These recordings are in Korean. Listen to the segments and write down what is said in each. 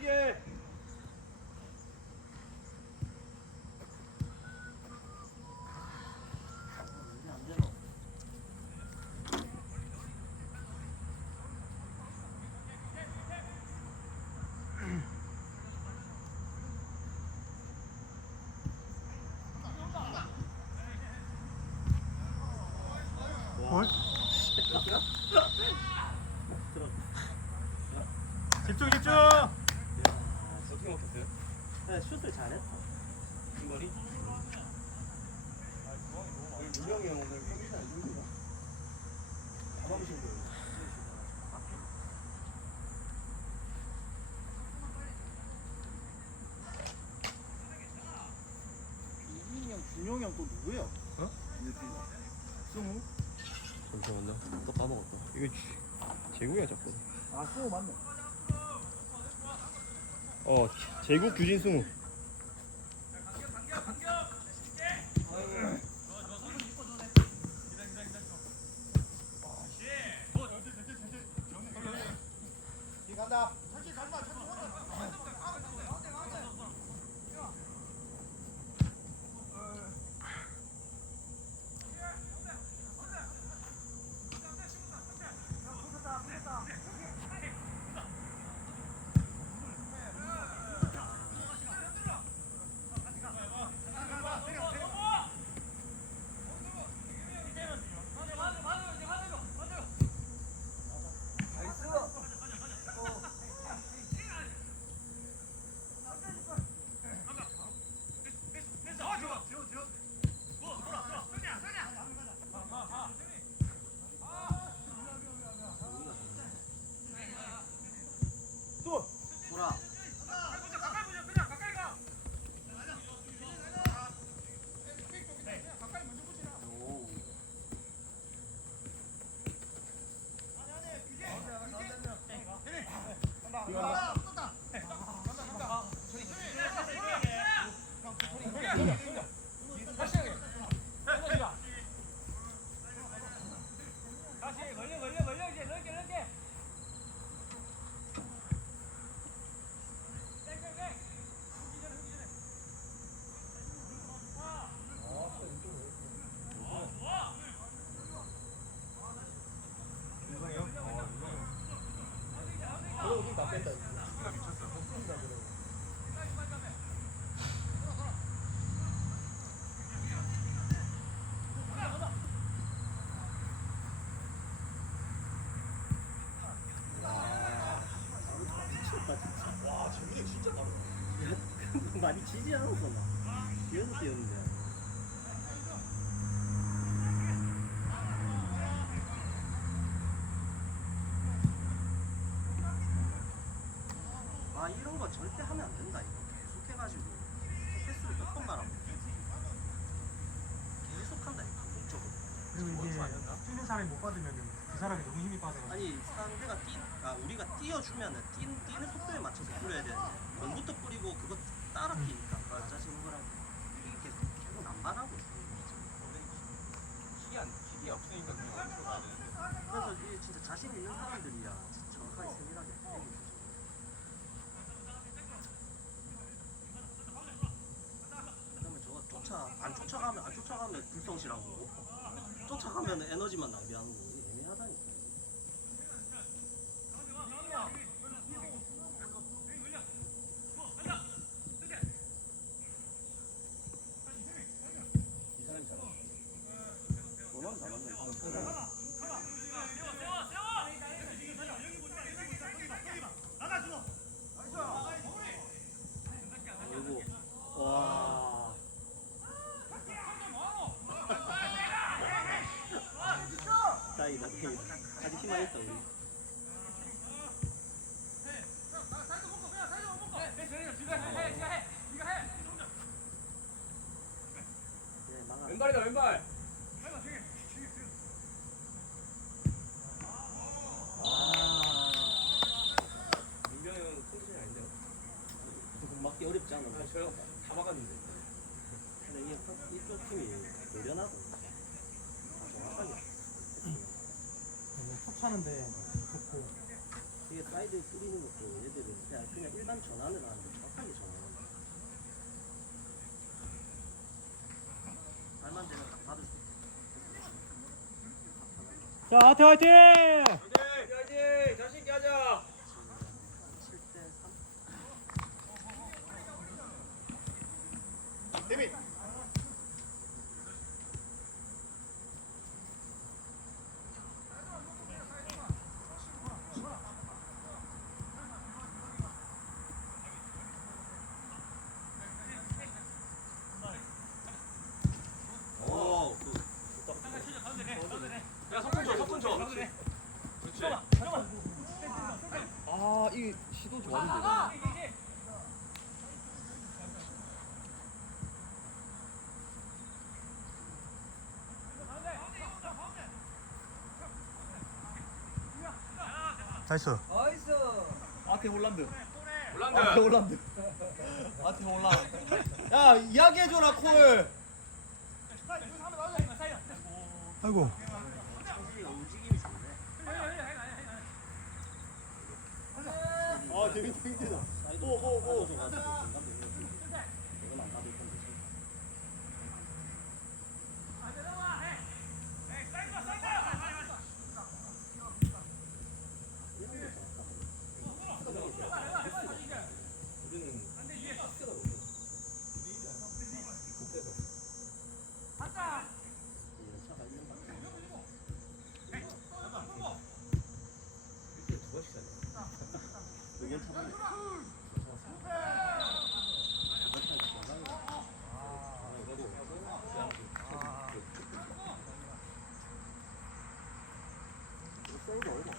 움직여. 뭘? 집중 집중. 어떻게 먹혔어요? 네, 슛을 잘했다. 중거리? 문영이 형 오늘 컨디션 안 좋은가? 가방신 거예요. 이민이 형, 준용이 형 또 누구예요? 어? 승우? 잠시만요. 또 까먹었다. 이거 지- 제국이야 자꾸. 아, 승우 맞네. 어, 제국 규진 승우. Yeah. 와, 재민이 진짜 빠르다. 많이 지지 않았어 나. 뛰어서 뛰었는데. 이런 거 절대 하면 안 된다 이거. 계속 해가지고 패스를 몇 번 말하고. 계속 한다 이거 목적으로. 그리고 이게 뛰는 사람이 못 받으면 그 사람이 너무 힘이 빠져가지고. 아니 상대가 뛰, 아 우리가 뛰어주면은 뛰, 뛰는 속도에 맞춰서 뿌려야 되는데 공부터 뿌리고 그거 따라 뛰니까 아 짜증 거라 이게 계속 계속 남발하고 있어. 킥이 안, 킥이 없으니까 그냥 왼쪽으로 가야 되는데. 그래서 이 진짜 자신 있는 사람들이야 정확하게 세밀하게 때리고 있어. 그다음에 저거 쫓아 안 쫓아가면 안 쫓아가면 불성실한 거고. 쫓아가면 에너지만 낭비하는 거고 이게 애매하다니까. 이 사람이 잘한다. 얼마나 잘한다. 이 사람. 그리고 와. 다행이다, 다행이다. 아직 희망 있다 우리. 네, 막아. 왼발. 아, 민경이 형은 컨디션이 아닌데. 막기 어렵지 않아. 아, 저희가 다 막았는데. 근데 이 첫- 이쪽 팀이 노련하고 정확하게. 툭 차는데 좋고. 이게 사이드 사이드에 뿌리는 것도 얘들은 그냥, 그냥 일반 전환을 하는데 정확하게 전환을 한다. 발만 되면 딱 받을 수 있어. 자 하트 화이팅! 야지 자신 있게 하자. 7대 3. 데미. 오, 그 야 석훈 줘 석훈 줘. 그렇지. 아이 시도 좋았는데 나이스. 나이스 아테 홀란드. 올란드. 아테 홀란드 아테 홀란드. 야 이야기해줘라 콜. 아이고 성준이가 움직임이 좋네. 아 데미 땡기다. 사이드 오, 오, 오. 받아줘가지고 공감도 해야지. 이건 안 받을 건데. 연차가 1년밖에 안 돼. 이번 차가 세이브 얼마?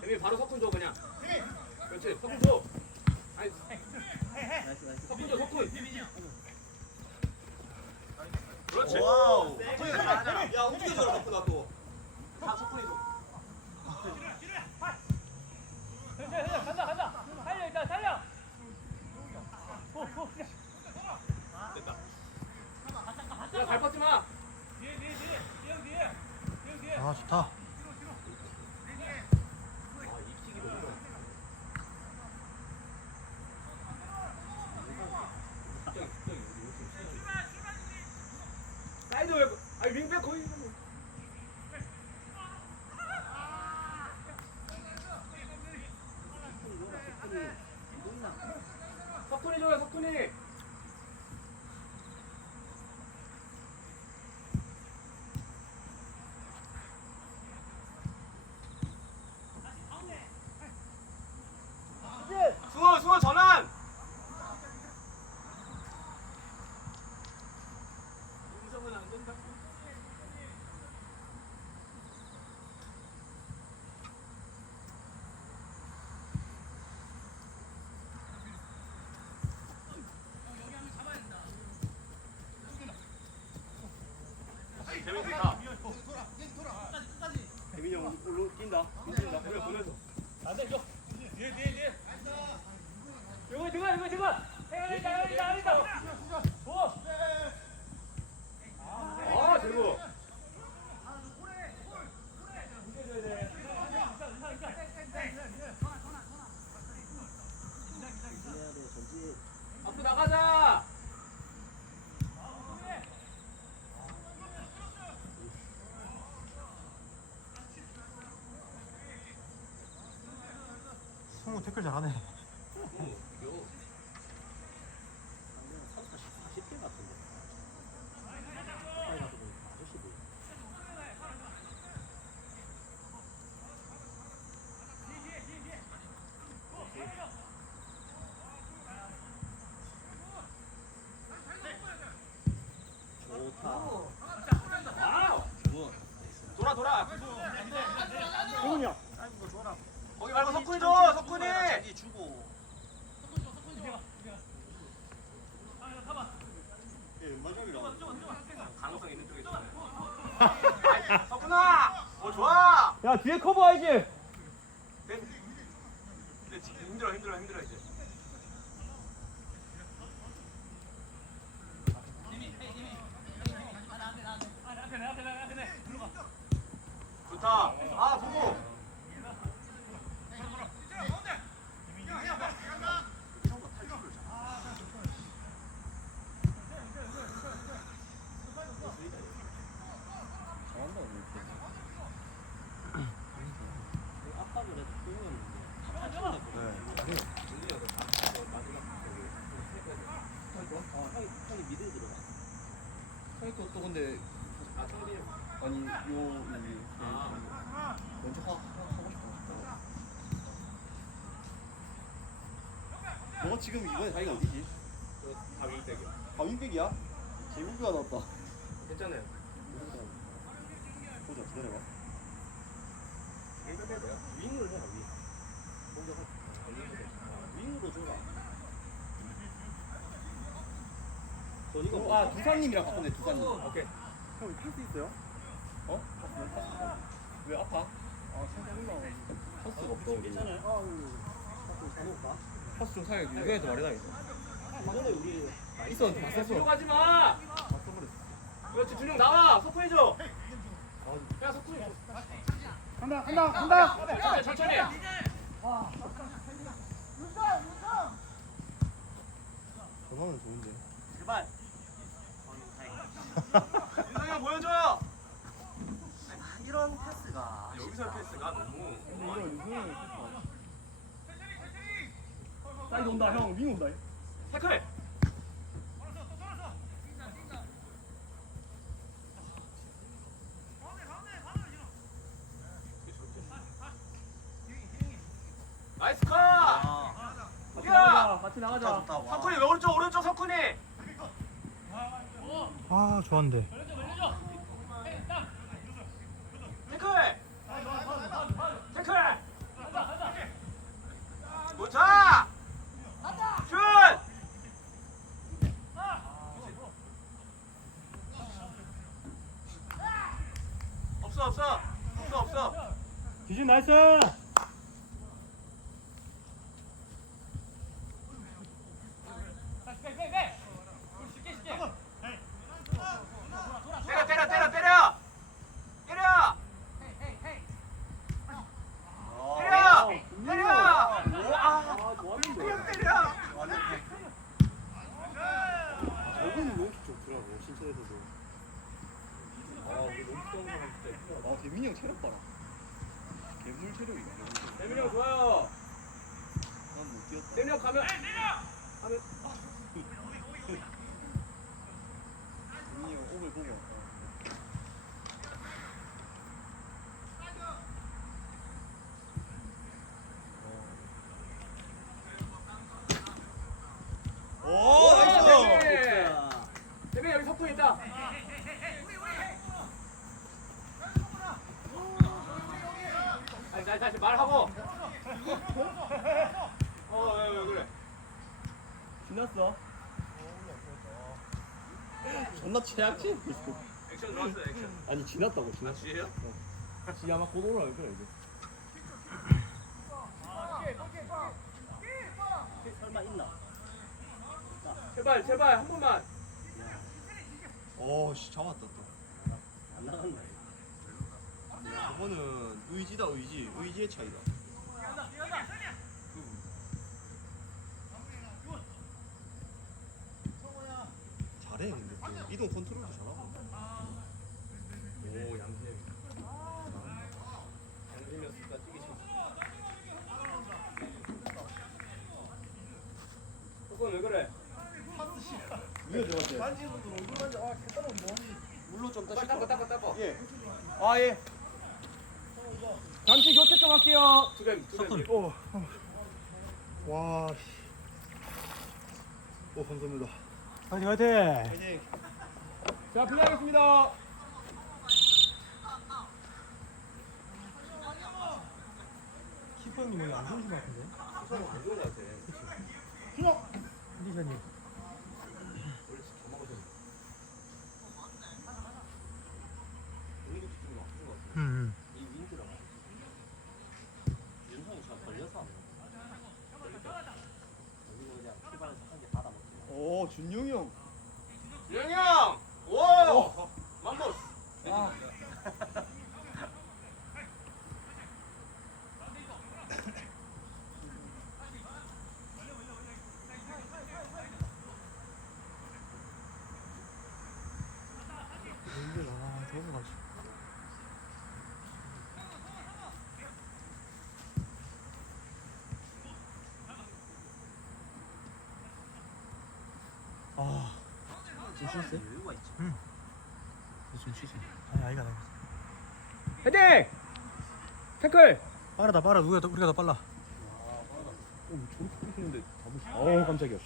대민 바로 석훈 줘 그냥. 그렇지 석훈 줘. 석훈 줘 석훈. 그렇지. 와우. 야 움직여줘라 덕분아 또 다 석훈이 줘. 간다 간다 살려 일단 살려 야발 뻗지 마. 아 좋다 사이드 왜? 아니 윙백 거의. 석훈이 줘요 석훈이. 수호 수호 전환. 인성은 안 된다. 데미 형 올로 뛴다. 뛴다. 그래 보내줘. 안돼 줘 뒤에 뒤에 뒤에 이거 이거 이거 이거 해야겠다 해야겠다 해야겠다 오 아 대구. 앞으로 나가자. 승우 태클 잘하네 선수가 40대 같은데. 가까이 가서 보니까 아저씨들. 좋다. 와우. 굿. 돌아 돌아. 형이 형. 거기 말고 석훈이 줘. 돼. 자기 주고. 예, 아, 석훈아! 어, 좋아! 야, 뒤에 커버하지! 네. 네, 힘들어, 힘들어, 힘들어, 이제. 좋다! 아, 보고! 아니 요 여기 먼저 하, 하, 하고 싶어. 너 지금 이번에 자기가 어디지? 아 윙백이야? 재민규가 나왔다. 괜찮아요. 보자 기다려봐. 윙백 해야 윙을 해야 윙. 공격할 윙으로 줘라 어, 아 두산님이랑 바꿨네 두산님. 오케이. 형 패스 있어요? 어? 왜 아파? 아 살짝 올라와. 패스가 없어. 괜찮아요? 아 패스 좀 사야 돼. 이거에도 말해놔야겠어. 우리 있었는데 다 뒤로 썼어. 가지 마. 다 써버렸어. 그렇지 준영 나와. 서포해 줘. 야 서포해. 간다 간다 간다 천천히 천천히. 전화는 좋은데. 제발 윤성이 형 보여줘. 아, 이런 패스가 여기서 패스가 너무. 근데 이거 유승이 사이드 온다 형. 윙 온다. 태클. 나이스 컷! 아 야! 같이 좋다 나가자. 좋다 와 석훈이 오른쪽 오른쪽 석훈이! 아 좋았는데 태클! 태클! 보자! 슛! 없어 없어 없어 없어 기준 나이스 때려 때려 때려 때려 때려 때려 때려 아 때려 좋더라고 신천에서도. 아 진짜 예쁘다. 아 대민이 형 체력 봐라. 괴물 체력이다. 대민이 형 좋아요 난못 뛰었다. 대민이 형 가면 대민이 형 오늘 보고. 어. 오 나이스. 대민 여기 석훈 있다 아니 다시 다시 말하고 어 왜 왜 그래 지났어. 존나 최악지? 액션 들어왔어 액션 아니 지났다고 아 지났어. 지혜요? 지 아마 곧 올라올 거야 이제. 설마 있나 제발 제발 한 번만 오씨 잡았다 또. 안 나간다 저거는 의지다 의지. 의지의 차이다. 잘해 근데 또 이동 컨트롤도 잘하고. 오 양심 양심이었을까 뛰기 싫어 석훈 왜 그래? 위에 들어갔대. 물로 좀 빨리 닦아 닦아 닦아 예. 아 예. 좀 할게요 두뱀 두뱀 오. 와. 오 감사합니다. 화이팅 화이팅. 화이팅. 자 플레이하겠습니다 키퍼 형님 여기 안 좋으신 것 같은데. 석훈 안 좋은 것 같아 컨디션이. 원래 진짜 먹어서 오늘 좀 아픈 것 같아 음. 이 윈드랑 어 준용이 형. 영이 형! 오! 맘보스! 아. 아, 좀 쉬었어요? 여유가 있지. 좀 쉬지. 아니 아이가 나. 헤딩! 태클! 빠르다 빠르다 우리가 더, 우리가 더 빨라. 어우 깜짝이야 씨.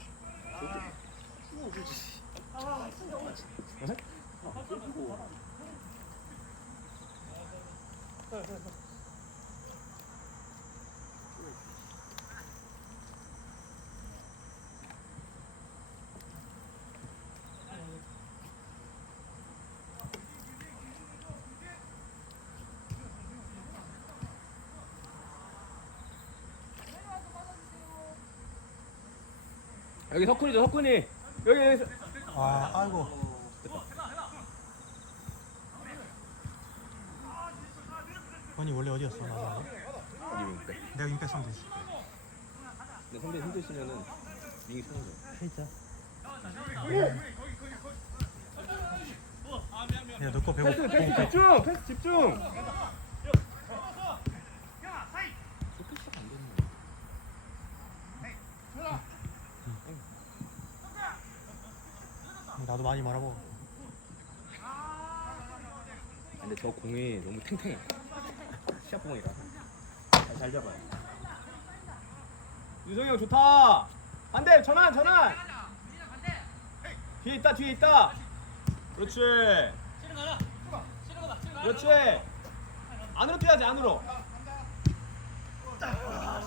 여기 석훈이죠 석훈이 여기 여기 아 아이고. 아니 원래 어디였어 나사? 어디 윙백 내가 윙백 상대. 근데 선배 힘드시면은 윙이 쓰는 거야 진짜. 야, 너거 배고. 패스 패스 집중 패스 집중 나도 많이 말하고. 근데 저 공이 너무 탱탱해. 시합 공이라. 잘, 잘 잡아요. 유성이 형 좋다! 반대! 전환 전환! 뒤에 있다 뒤에 있다! 그렇지. 그렇지. 안으로 뛰어야지 안으로.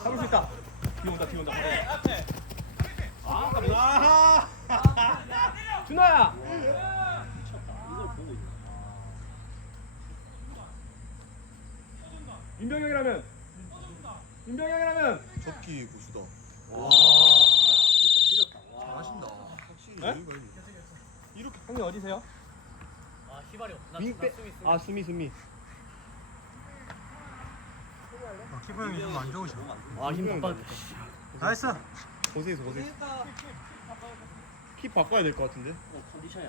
잡을 수 있다. 뒤에 온다 뒤에 온다. 아 깜짝이야 있네. 민병형이라면 민병형이라면 접기 구수다. 진짜 지렸다. 와. 잘하신다. 확실히 네? 여유가 있네. 이렇게 형님 어디세요? 아, 시발이 없나? 윙백 아 수미 수미 아, 키보 형이 좀안 좋으셔. 아힘 바빠 나이스. 거기서 거기. 킥 바꿔야 될 것 같은데. 어, 컨디션이 안